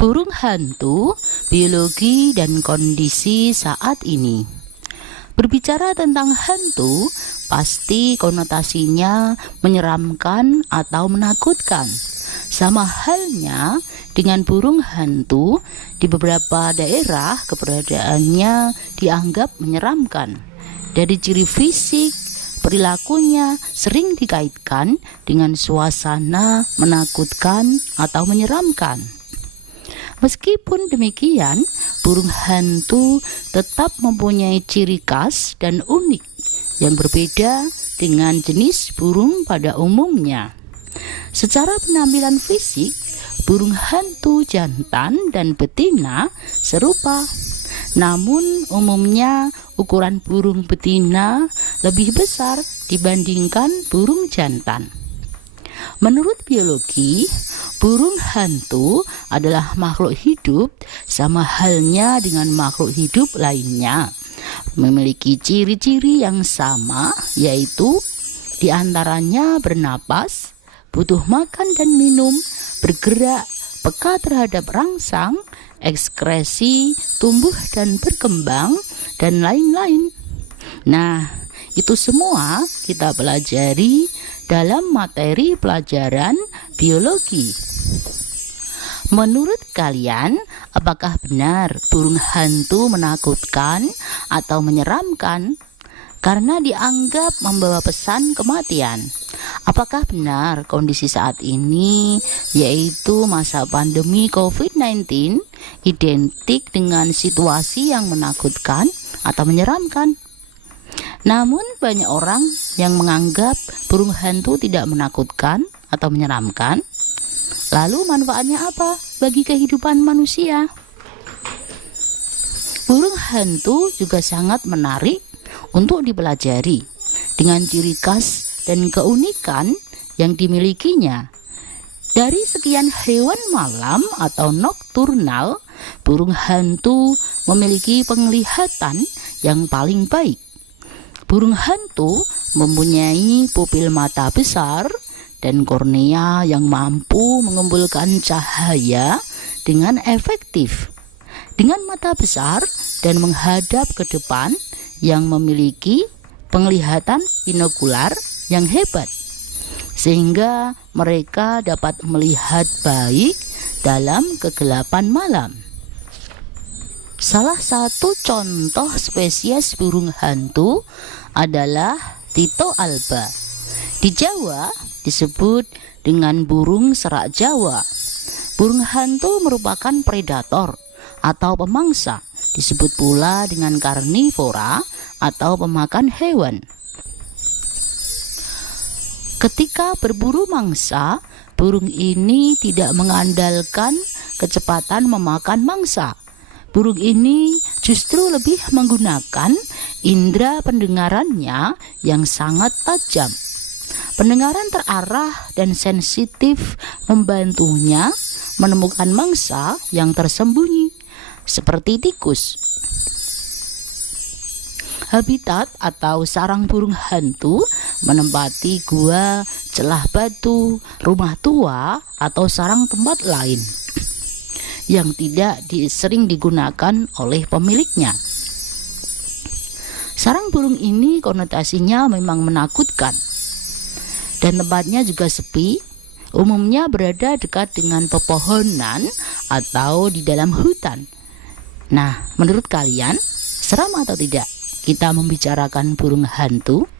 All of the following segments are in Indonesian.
Burung hantu, biologi dan kondisi saat ini. Berbicara tentang hantu, pasti konotasinya menyeramkan atau menakutkan. Sama halnya dengan burung hantu, di beberapa daerah keberadaannya dianggap menyeramkan. Dari ciri fisik, perilakunya sering dikaitkan dengan suasana menakutkan atau menyeramkan. Meskipun demikian, burung hantu tetap mempunyai ciri khas dan unik yang berbeda dengan jenis burung pada umumnya. Secara penampilan fisik, burung hantu jantan dan betina serupa. Namun umumnya ukuran burung betina lebih besar dibandingkan burung jantan. Menurut biologi, burung hantu adalah makhluk hidup sama halnya dengan makhluk hidup lainnya. Memiliki ciri-ciri yang sama, yaitu diantaranya bernapas, butuh makan dan minum, bergerak, peka terhadap rangsang, ekskresi, tumbuh dan berkembang, dan lain-lain. Nah, itu semua kita pelajari dalam materi pelajaran biologi. Menurut kalian, apakah benar burung hantu menakutkan atau menyeramkan karena dianggap membawa pesan kematian? Apakah benar kondisi saat ini, yaitu masa pandemi COVID-19, identik dengan situasi yang menakutkan atau menyeramkan? Namun banyak orang yang menganggap burung hantu tidak menakutkan atau menyeramkan. Lalu manfaatnya apa bagi kehidupan manusia? Burung hantu juga sangat menarik untuk dipelajari dengan ciri khas dan keunikan yang dimilikinya. Dari sekian hewan malam atau nokturnal, burung hantu memiliki penglihatan yang paling baik. Burung hantu mempunyai pupil mata besar dan kornea yang mampu mengumpulkan cahaya dengan efektif. Dengan mata besar dan menghadap ke depan yang memiliki penglihatan binokular yang hebat, sehingga mereka dapat melihat baik dalam kegelapan malam. Salah satu contoh spesies burung hantu adalah Tito alba. Di Jawa disebut dengan burung serak Jawa. Burung hantu merupakan predator atau pemangsa, disebut pula dengan karnivora atau pemakan hewan. Ketika berburu mangsa, burung ini tidak mengandalkan kecepatan memakan mangsa. Burung ini justru lebih menggunakan indera pendengarannya yang sangat tajam. Pendengaran terarah dan sensitif membantunya menemukan mangsa yang tersembunyi, seperti tikus. Habitat atau sarang burung hantu menempati gua, celah batu, rumah tua, atau sarang tempat lain yang tidak sering digunakan oleh pemiliknya. Sarang burung ini konotasinya memang menakutkan, dan tempatnya juga sepi, umumnya berada dekat dengan pepohonan atau di dalam hutan. Nah, menurut kalian, seram atau tidak kita membicarakan burung hantu?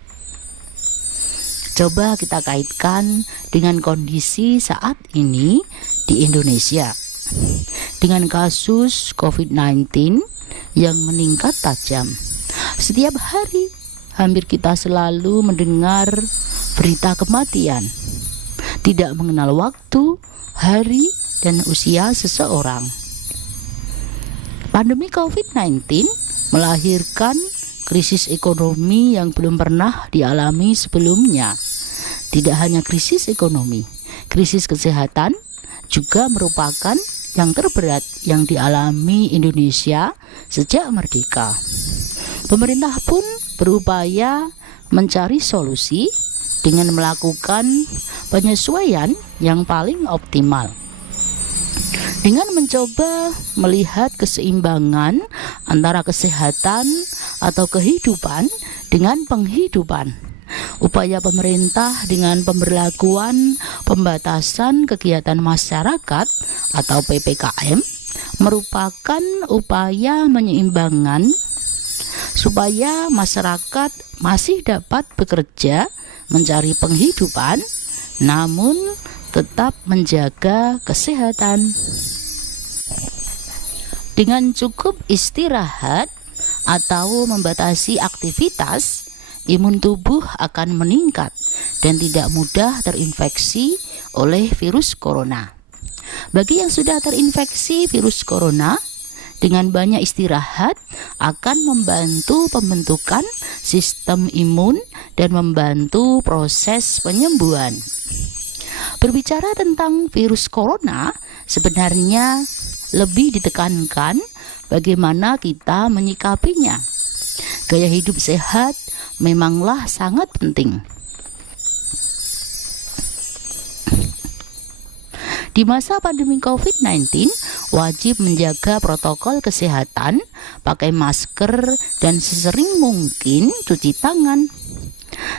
Coba kita kaitkan dengan kondisi saat ini di Indonesia, dengan kasus COVID-19 yang meningkat tajam. Setiap hari hampir kita selalu mendengar berita kematian, tidak mengenal waktu, hari, dan usia seseorang. Pandemi COVID-19 melahirkan krisis ekonomi yang belum pernah dialami sebelumnya. Tidak hanya krisis ekonomi, krisis kesehatan juga merupakan yang terberat yang dialami Indonesia sejak merdeka. Pemerintah pun berupaya mencari solusi dengan melakukan penyesuaian yang paling optimal. Dengan mencoba melihat keseimbangan antara kesehatan atau kehidupan dengan penghidupan, upaya pemerintah dengan pemberlakuan pembatasan kegiatan masyarakat atau PPKM merupakan upaya menyeimbangkan supaya masyarakat masih dapat bekerja mencari penghidupan namun tetap menjaga kesehatan. Dengan cukup istirahat atau membatasi aktivitas, imun tubuh akan meningkat dan tidak mudah terinfeksi oleh virus corona. Bagi yang sudah terinfeksi virus corona, dengan banyak istirahat akan membantu pembentukan sistem imun dan membantu proses penyembuhan. Berbicara tentang virus corona, sebenarnya lebih ditekankan bagaimana kita menyikapinya. Gaya hidup sehat memanglah sangat penting. Di masa pandemi COVID-19, wajib menjaga protokol kesehatan, pakai masker, dan sesering mungkin cuci tangan.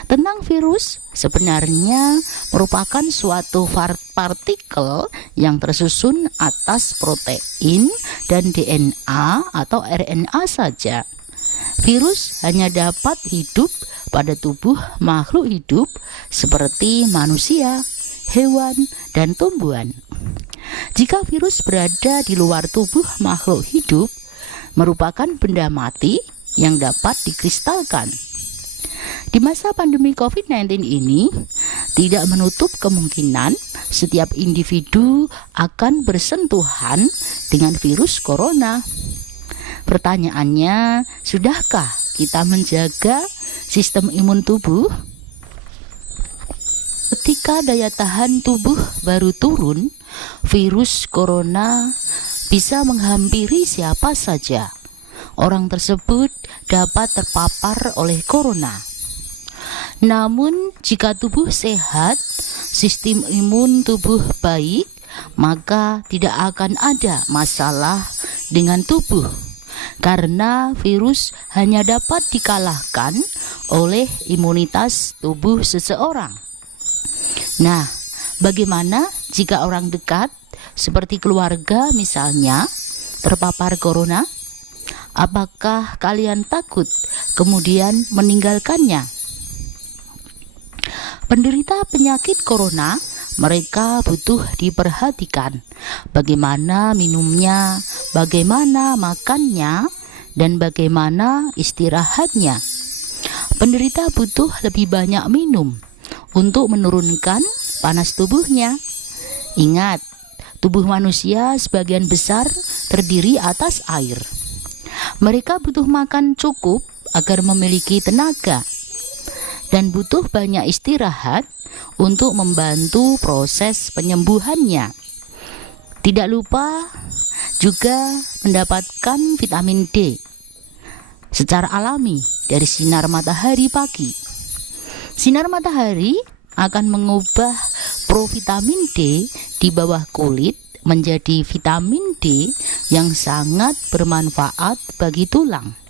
Tentang virus, sebenarnya merupakan suatu partikel yang tersusun atas protein dan DNA atau RNA saja. Virus hanya dapat hidup pada tubuh makhluk hidup seperti manusia, hewan, dan tumbuhan. Jika virus berada di luar tubuh makhluk hidup, merupakan benda mati yang dapat dikristalkan. Di masa pandemi COVID-19 ini, tidak menutup kemungkinan setiap individu akan bersentuhan dengan virus corona. Pertanyaannya, sudahkah kita menjaga sistem imun tubuh? Ketika daya tahan tubuh baru turun, virus corona bisa menghampiri siapa saja. Orang tersebut dapat terpapar oleh corona. Namun, jika tubuh sehat, sistem imun tubuh baik, maka tidak akan ada masalah dengan tubuh, karena virus hanya dapat dikalahkan oleh imunitas tubuh seseorang. Nah, bagaimana jika orang dekat, seperti keluarga misalnya, terpapar corona? Apakah kalian takut kemudian meninggalkannya? Penderita penyakit corona, mereka butuh diperhatikan bagaimana minumnya, bagaimana makannya, dan bagaimana istirahatnya. Penderita butuh lebih banyak minum untuk menurunkan panas tubuhnya. Ingat, tubuh manusia sebagian besar terdiri atas air. Mereka butuh makan cukup agar memiliki tenaga, dan butuh banyak istirahat untuk membantu proses penyembuhannya. Tidak lupa juga mendapatkan vitamin D secara alami dari sinar matahari pagi. Sinar matahari akan mengubah provitamin D di bawah kulit menjadi vitamin D yang sangat bermanfaat bagi tulang.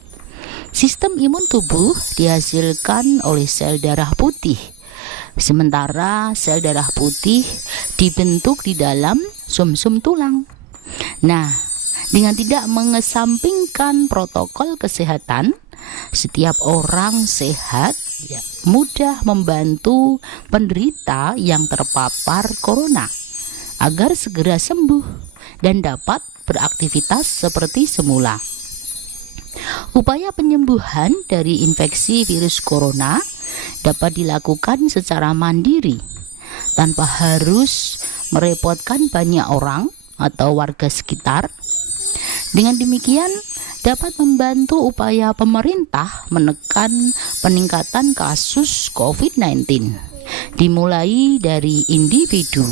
Sistem imun tubuh dihasilkan oleh sel darah putih, sementara sel darah putih dibentuk di dalam sumsum tulang. Nah, dengan tidak mengesampingkan protokol kesehatan, setiap orang sehat mudah membantu penderita yang terpapar corona agar segera sembuh dan dapat beraktivitas seperti semula. Upaya penyembuhan dari infeksi virus corona dapat dilakukan secara mandiri tanpa harus merepotkan banyak orang atau warga sekitar. Dengan demikian dapat membantu upaya pemerintah menekan peningkatan kasus COVID-19 dimulai dari individu.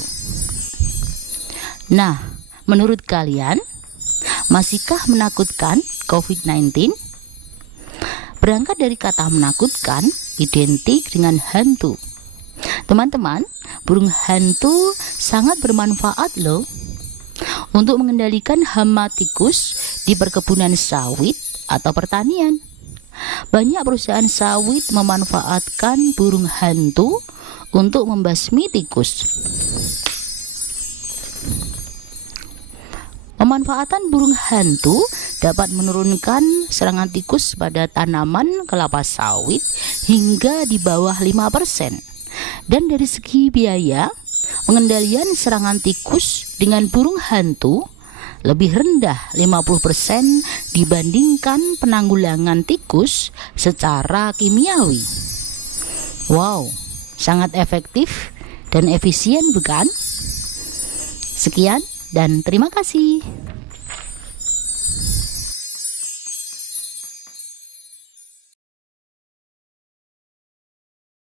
Nah, menurut kalian, masihkah menakutkan COVID-19? Berangkat dari kata menakutkan identik dengan hantu. Teman-teman, burung hantu sangat bermanfaat loh. untuk mengendalikan hama tikus di perkebunan sawit atau pertanian. Banyak perusahaan sawit memanfaatkan burung hantu untuk membasmi tikus. Pemanfaatan burung hantu dapat menurunkan serangan tikus pada tanaman kelapa sawit hingga di bawah 5%. Dan dari segi biaya, pengendalian serangan tikus dengan burung hantu lebih rendah 50% dibandingkan penanggulangan tikus secara kimiawi. Wow, sangat efektif dan efisien bukan? Sekian dan terima kasih.